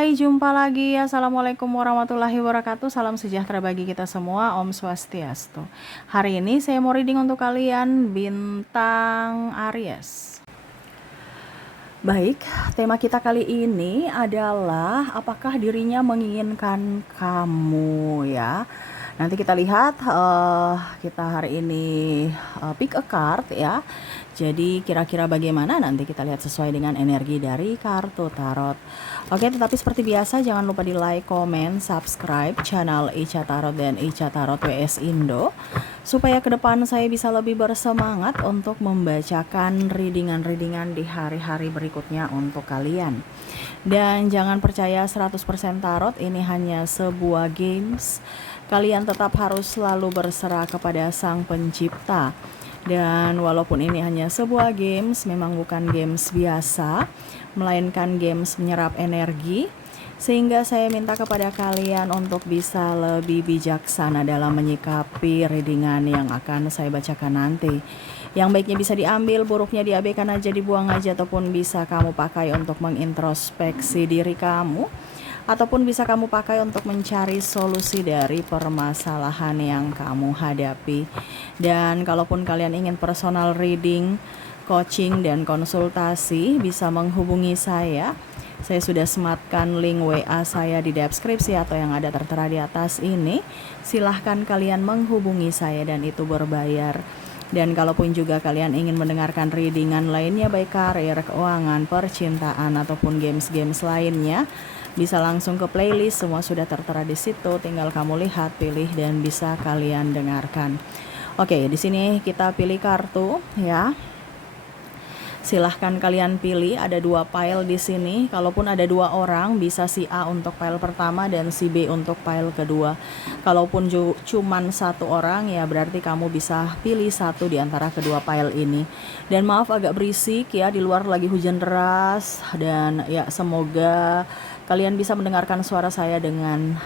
Hai, jumpa lagi. Assalamualaikum warahmatullahi wabarakatuh. Salam sejahtera bagi kita semua. Om Swastiastu. Hari ini saya mau reading untuk kalian bintang Aries. Baik, tema kita kali ini adalah apakah dirinya menginginkan kamu ya. Nanti kita lihat kita hari ini pick a card ya. Jadi kira-kira bagaimana nanti kita lihat sesuai dengan energi dari kartu tarot. Oke, tetapi seperti biasa jangan lupa di like, komen, subscribe channel Ica Tarot dan Ica Tarot WS Indo supaya ke depan saya bisa lebih bersemangat untuk membacakan readingan-readingan di hari-hari berikutnya untuk kalian. Dan jangan percaya 100% tarot, ini hanya sebuah games. Kalian tetap harus selalu berserah kepada Sang Pencipta. Dan walaupun ini hanya sebuah games, memang bukan games biasa, melainkan games menyerap energi, sehingga saya minta kepada kalian untuk bisa lebih bijaksana dalam menyikapi readingan yang akan saya bacakan nanti. Yang baiknya bisa diambil, buruknya diabaikan aja, dibuang aja, ataupun bisa kamu pakai untuk mengintrospeksi diri kamu, ataupun bisa kamu pakai untuk mencari solusi dari permasalahan yang kamu hadapi. Dan kalaupun kalian ingin personal reading, coaching, dan konsultasi, bisa menghubungi saya. Saya sudah sematkan link WA saya di deskripsi atau yang ada tertera di atas ini. Silahkan kalian menghubungi saya dan itu berbayar. Dan kalaupun juga kalian ingin mendengarkan readingan lainnya, baik karir, keuangan, percintaan, ataupun games-games lainnya, bisa langsung ke playlist, semua sudah tertera di situ. Tinggal kamu lihat, pilih, dan bisa kalian dengarkan. Oke, di sini kita pilih kartu ya. Silahkan kalian pilih, ada 2 pile di sini. Kalaupun ada 2 orang, bisa si A untuk pile pertama dan si B untuk pile kedua. Kalaupun cuman 1 orang, ya berarti kamu bisa pilih 1 di antara kedua pile ini. Dan maaf agak berisik ya, di luar lagi hujan deras. Dan ya semoga kalian bisa mendengarkan suara saya dengan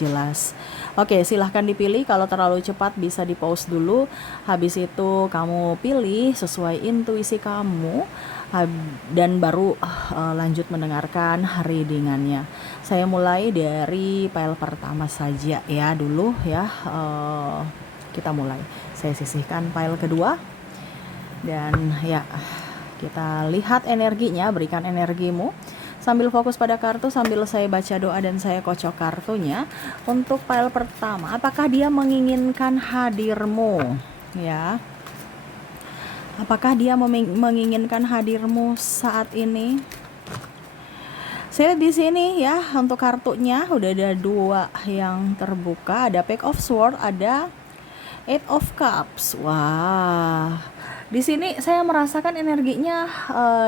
jelas. Oke, silahkan dipilih. Kalau terlalu cepat bisa di pause dulu. Habis itu kamu pilih sesuai intuisi kamu dan baru lanjut mendengarkan readingannya. Saya mulai dari pile pertama saja ya dulu ya. Kita mulai. Saya sisihkan pile kedua dan ya kita lihat energinya. Berikan energimu sambil fokus pada kartu, sambil saya baca doa dan saya kocok kartunya. Untuk pile pertama, apakah dia menginginkan hadirmu? Ya, apakah dia menginginkan hadirmu saat ini? Saya di sini ya, untuk kartunya udah ada 2 yang terbuka, ada Page of Swords, ada 8 of Cups. Wah. Di sini saya merasakan energinya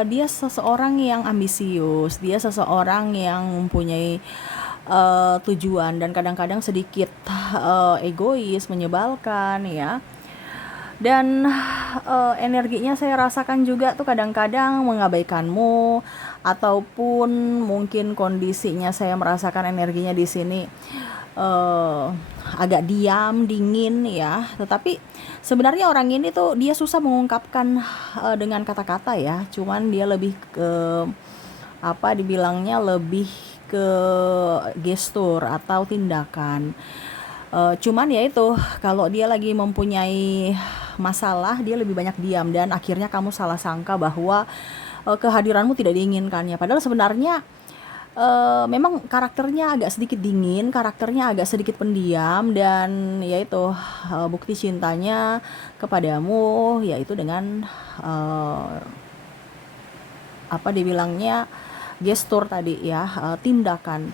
dia seseorang yang ambisius, dia seseorang yang mempunyai tujuan dan kadang-kadang sedikit egois, menyebalkan ya. Dan energinya saya rasakan juga tuh kadang-kadang mengabaikanmu, ataupun mungkin kondisinya saya merasakan energinya di sini agak diam, dingin ya. Tetapi sebenarnya orang ini tuh dia susah mengungkapkan dengan kata-kata ya. Cuman dia lebih ke apa dibilangnya, lebih ke gestur atau tindakan. Cuman ya itu, kalau dia lagi mempunyai masalah dia lebih banyak diam dan akhirnya kamu salah sangka bahwa kehadiranmu tidak diinginkannya. Padahal sebenarnya memang karakternya agak sedikit dingin, karakternya agak sedikit pendiam, dan yaitu bukti cintanya kepadamu yaitu dengan apa dibilangnya, gestur tadi ya, tindakan.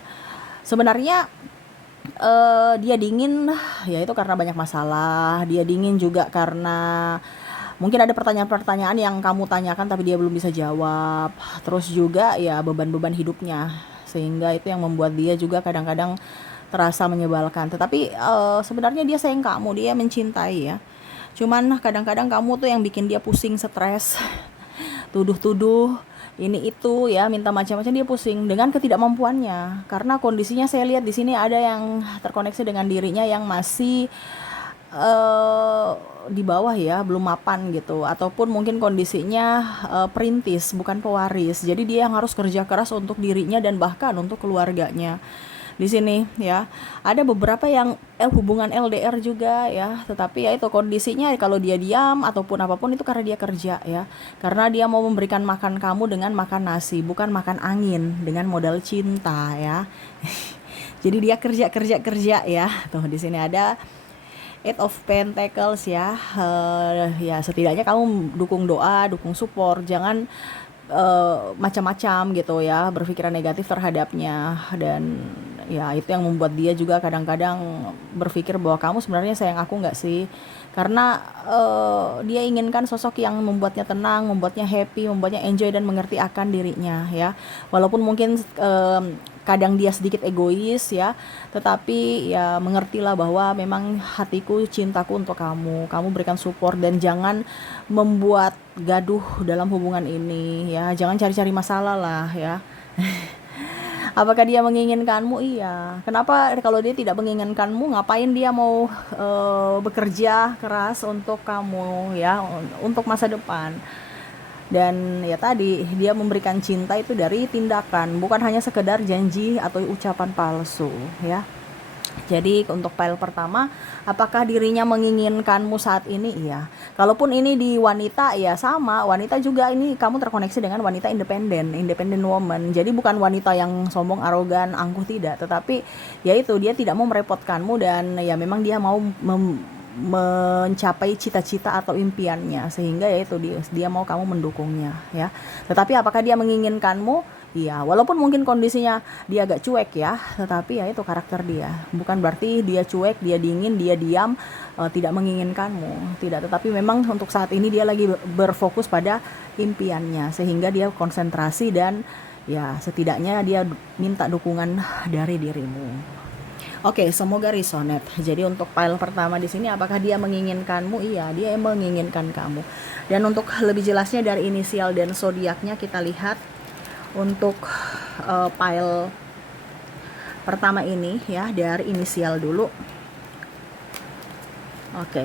Sebenarnya dia dingin yaitu karena banyak masalah, dia dingin juga karena mungkin ada pertanyaan-pertanyaan yang kamu tanyakan tapi dia belum bisa jawab. Terus juga ya beban-beban hidupnya, sehingga itu yang membuat dia juga kadang-kadang terasa menyebalkan. Tetapi sebenarnya dia sayang kamu, dia mencintai ya. Cuman kadang-kadang kamu tuh yang bikin dia pusing, stres, tuduh-tuduh ini itu ya, minta macam-macam, dia pusing dengan ketidakmampuannya. Karena kondisinya saya lihat di sini ada yang terkoneksi dengan dirinya yang masih di bawah ya, belum mapan gitu, ataupun mungkin kondisinya perintis, bukan pewaris. Jadi dia yang harus kerja keras untuk dirinya dan bahkan untuk keluarganya. Di sini ya, ada beberapa yang hubungan LDR juga ya, tetapi ya itu kondisinya kalau dia diam ataupun apapun itu karena dia kerja ya. Karena dia mau memberikan makan kamu dengan makan nasi, bukan makan angin dengan modal cinta ya. Jadi dia kerja kerja kerja ya. Tuh di sini ada Eight of Pentacles ya. Ya setidaknya kamu dukung doa, dukung support, jangan macam-macam gitu ya, berpikiran negatif terhadapnya. Dan ya itu yang membuat dia juga kadang-kadang berpikir bahwa kamu sebenarnya sayang aku nggak sih, karena dia inginkan sosok yang membuatnya tenang, membuatnya happy, membuatnya enjoy dan mengerti akan dirinya ya. Walaupun mungkin kadang dia sedikit egois ya, tetapi ya mengertilah bahwa memang hatiku, cintaku untuk kamu berikan support dan jangan membuat gaduh dalam hubungan ini ya, jangan cari-cari masalah lah ya. Apakah dia menginginkanmu? Iya. Kenapa kalau dia tidak menginginkanmu, ngapain dia mau bekerja keras untuk kamu ya, untuk masa depan? Dan ya tadi dia memberikan cinta itu dari tindakan, bukan hanya sekedar janji atau ucapan palsu ya. Jadi untuk pile pertama, apakah dirinya menginginkanmu saat ini? Iya. Kalaupun ini di wanita ya sama, wanita juga ini kamu terkoneksi dengan wanita independent woman. Jadi bukan wanita yang sombong, arogan, angkuh, tidak, tetapi ya itu dia tidak mau merepotkanmu dan ya memang dia mau mencapai cita-cita atau impiannya, sehingga ya itu dia mau kamu mendukungnya ya. Tetapi apakah dia menginginkanmu? Iya, walaupun mungkin kondisinya dia agak cuek ya, tetapi ya itu karakter dia. Bukan berarti dia cuek, dia dingin, dia diam, tidak menginginkanmu, tidak. Tetapi memang untuk saat ini dia lagi berfokus pada impiannya, sehingga dia konsentrasi dan ya setidaknya dia minta dukungan dari dirimu. Oke, semoga resonate. Jadi untuk pile pertama di sini, apakah dia menginginkanmu? Iya, dia menginginkan kamu. Dan untuk lebih jelasnya dari inisial dan zodiaknya kita lihat untuk pile pertama ini ya, dari inisial dulu. Oke.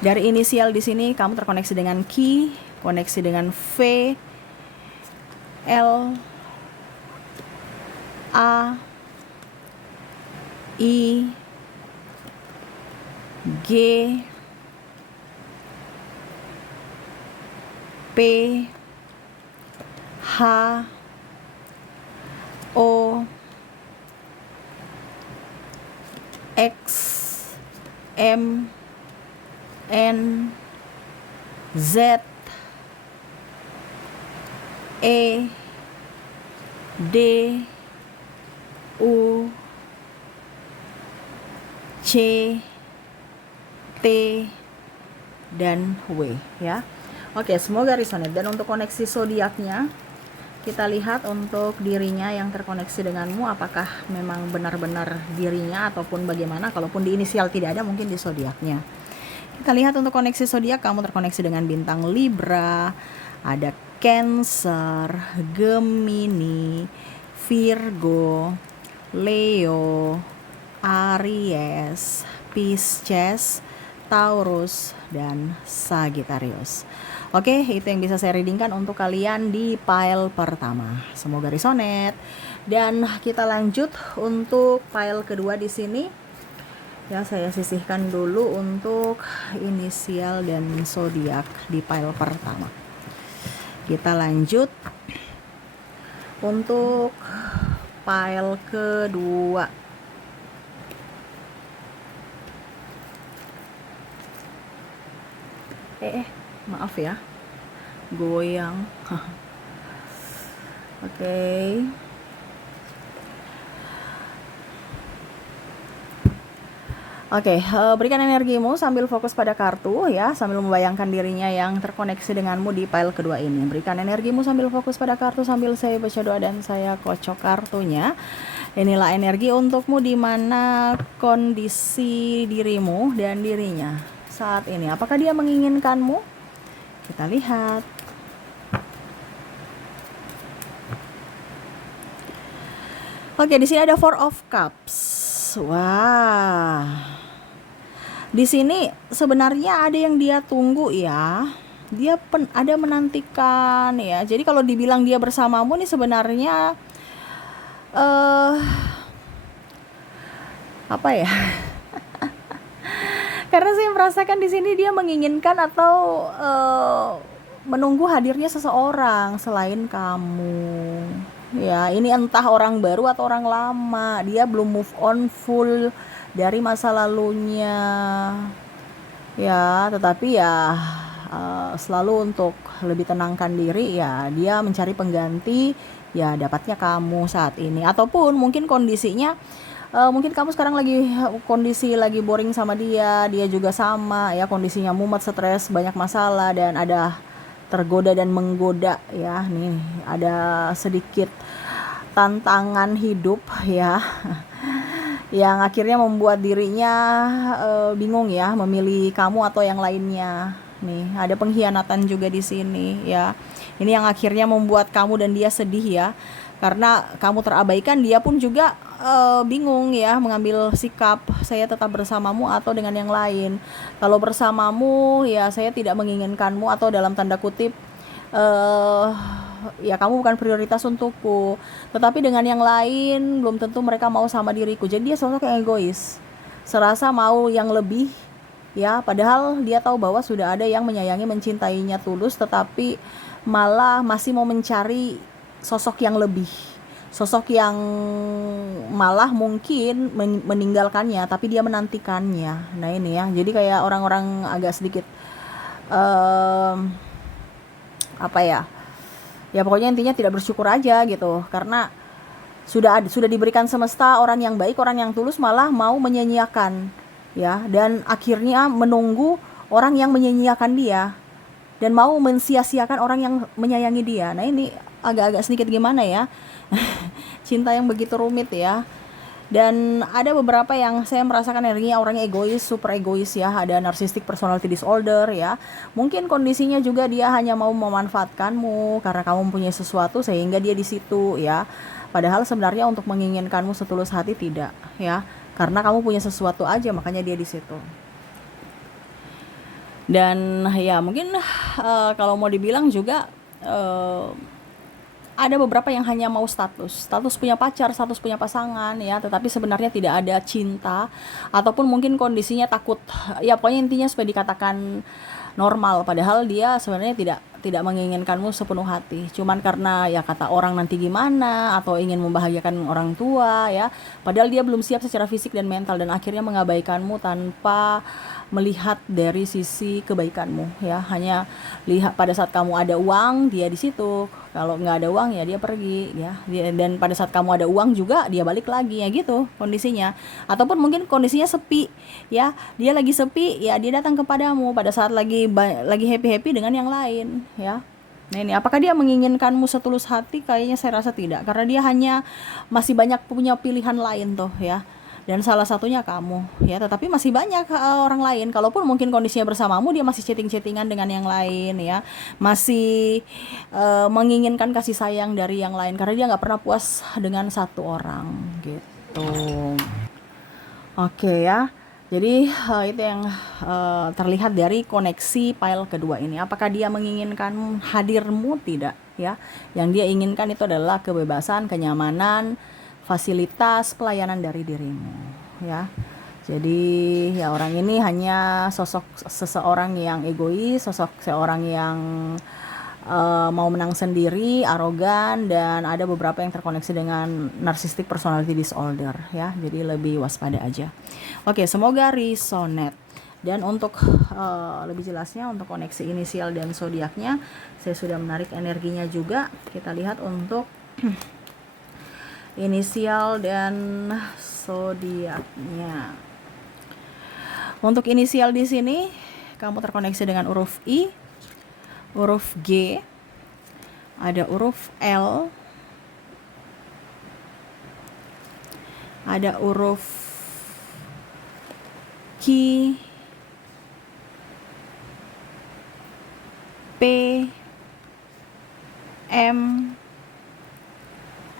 Dari inisial di sini kamu terkoneksi dengan Q, koneksi dengan V, L, A, I, G, P, H, O, X, M, N, Z, E, D, U, C, T, dan W ya. Oke, semoga resonate. Dan untuk koneksi zodiaknya kita lihat untuk dirinya yang terkoneksi denganmu, apakah memang benar-benar dirinya ataupun bagaimana. Kalaupun di inisial tidak ada, mungkin di zodiaknya. Kita lihat untuk koneksi zodiak, kamu terkoneksi dengan bintang Libra, ada Cancer, Gemini, Virgo, Leo, Aries, Pisces, Taurus, dan Sagittarius. Oke, itu yang bisa saya readingkan untuk kalian di pile pertama. Semoga resonate. Dan kita lanjut untuk pile kedua di sini. Ya, saya sisihkan dulu untuk inisial dan zodiak di pile pertama. Kita lanjut untuk pile kedua. Maaf ya, goyang. Oke. Oke, berikan energimu sambil fokus pada kartu ya, sambil membayangkan dirinya yang terkoneksi denganmu di pile kedua ini. Berikan energimu sambil fokus pada kartu sambil saya baca doa dan saya kocok kartunya. Inilah energi untukmu di mana kondisi dirimu dan dirinya saat ini. Apakah dia menginginkanmu? Kita lihat. Oke, di sini ada Four of Cups. Wah, di sini sebenarnya ada yang dia tunggu ya. Dia ada menantikan ya. Jadi kalau dibilang dia bersamamu nih sebenarnya eh apa ya? Karena saya merasakan di sini dia menginginkan atau menunggu hadirnya seseorang selain kamu. Ya, ini entah orang baru atau orang lama. Dia belum move on full dari masa lalunya. Ya, tetapi ya selalu untuk lebih tenangkan diri ya, dia mencari pengganti ya dapatnya kamu saat ini. Ataupun mungkin kondisinya mungkin kamu sekarang lagi kondisi lagi boring sama dia, dia juga sama ya kondisinya mumet, stres, banyak masalah dan ada tergoda dan menggoda ya. Nih, ada sedikit tantangan hidup ya yang akhirnya membuat dirinya bingung ya memilih kamu atau yang lainnya. Nih, ada pengkhianatan juga di sini ya. Ini yang akhirnya membuat kamu dan dia sedih ya. Karena kamu terabaikan, dia pun juga bingung ya mengambil sikap, saya tetap bersamamu atau dengan yang lain. Kalau bersamamu ya saya tidak menginginkanmu atau dalam tanda kutip ya kamu bukan prioritas untukku. Tetapi dengan yang lain belum tentu mereka mau sama diriku. Jadi dia sosok yang egois. Serasa mau yang lebih ya, padahal dia tahu bahwa sudah ada yang menyayangi, mencintainya tulus, tetapi malah masih mau mencari sosok yang lebih, sosok yang malah mungkin meninggalkannya tapi dia menantikannya. Nah ini ya, jadi kayak orang-orang agak sedikit apa ya, ya pokoknya intinya tidak bersyukur aja gitu, karena sudah diberikan semesta orang yang baik, orang yang tulus, malah mau menyia-nyiakan ya, dan akhirnya menunggu orang yang menyia-nyiakan dia dan mau mensia-siakan orang yang menyayangi dia. Nah ini agak-agak sedikit gimana ya cinta yang begitu rumit ya. Dan ada beberapa yang saya merasakan energinya orangnya egois, super egois ya. Ada narcissistic personality disorder ya. Mungkin kondisinya juga dia hanya mau memanfaatkanmu karena kamu mempunyai sesuatu sehingga dia di situ ya. Padahal sebenarnya untuk menginginkanmu setulus hati tidak ya. Karena kamu punya sesuatu aja makanya dia di situ. Dan ya mungkin kalau mau dibilang juga ada beberapa yang hanya mau status punya pacar, status punya pasangan ya, tetapi sebenarnya tidak ada cinta, ataupun mungkin kondisinya takut ya, pokoknya intinya supaya dikatakan normal, padahal dia sebenarnya tidak menginginkanmu sepenuh hati, cuman karena ya kata orang nanti gimana, atau ingin membahagiakan orang tua ya, padahal dia belum siap secara fisik dan mental, dan akhirnya mengabaikanmu tanpa melihat dari sisi kebaikanmu ya, hanya lihat pada saat kamu ada uang dia di situ, kalau nggak ada uang ya dia pergi ya, dan pada saat kamu ada uang juga dia balik lagi ya, gitu kondisinya. Ataupun mungkin kondisinya sepi ya, dia lagi sepi ya, dia datang kepadamu pada saat lagi happy dengan yang lain ya. Nah ini, apakah dia menginginkanmu setulus hati? Kayaknya saya rasa tidak, karena dia hanya masih banyak punya pilihan lain tuh ya, dan salah satunya kamu ya, tetapi masih banyak orang lain. Kalaupun mungkin kondisinya bersamamu, dia masih chatting-chattingan dengan yang lain ya, masih menginginkan kasih sayang dari yang lain, karena dia nggak pernah puas dengan satu orang gitu. Oke ya, jadi itu yang terlihat dari koneksi pile kedua ini. Apakah dia menginginkan hadirmu? Tidak ya. Yang dia inginkan itu adalah kebebasan, kenyamanan, fasilitas, pelayanan dari dirimu ya. Jadi ya orang ini hanya sosok seseorang yang egois, sosok seorang yang mau menang sendiri, arogan, dan ada beberapa yang terkoneksi dengan narcissistic personality disorder ya. Jadi lebih waspada aja. Oke, semoga resonate. Dan untuk lebih jelasnya untuk koneksi inisial dan zodiaknya, saya sudah menarik energinya juga. Kita lihat untuk inisial dan zodiaknya. Untuk inisial di sini kamu terkoneksi dengan huruf I, huruf G, ada huruf L, ada huruf Q, P, M,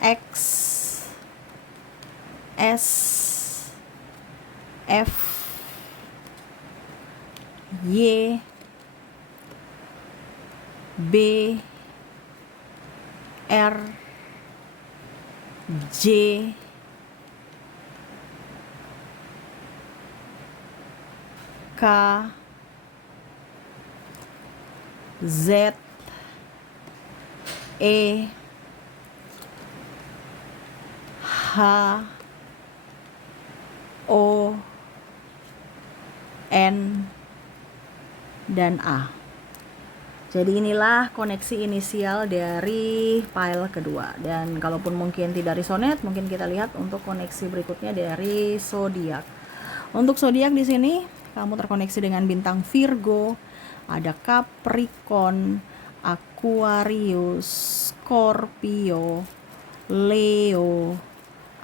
X, S, F, Y, B, R, J, K, Z, E, H, O, N, dan A. Jadi inilah koneksi inisial dari file kedua. Dan kalaupun mungkin tidak resonet, mungkin kita lihat untuk koneksi berikutnya dari zodiak. Untuk zodiak di sini kamu terkoneksi dengan bintang Virgo, ada Capricorn, Aquarius, Scorpio, Leo,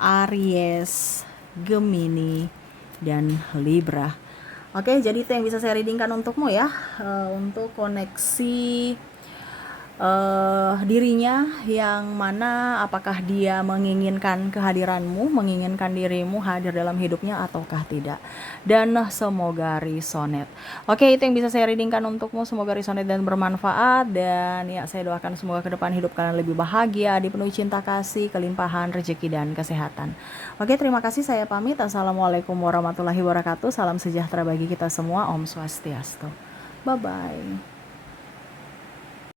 Aries, Gemini, dan Libra. Oke, jadi itu yang bisa saya readingkan untukmu ya, untuk koneksi dirinya, yang mana apakah dia menginginkan kehadiranmu, menginginkan dirimu hadir dalam hidupnya ataukah tidak, dan semoga resonet. Oke, itu yang bisa saya readingkan untukmu, semoga resonet dan bermanfaat, dan ya saya doakan semoga ke depan hidup kalian lebih bahagia, dipenuhi cinta kasih, kelimpahan rezeki dan kesehatan. Oke, terima kasih, saya pamit. Assalamualaikum warahmatullahi wabarakatuh. Salam sejahtera bagi kita semua. Om Swastiastu. Bye bye.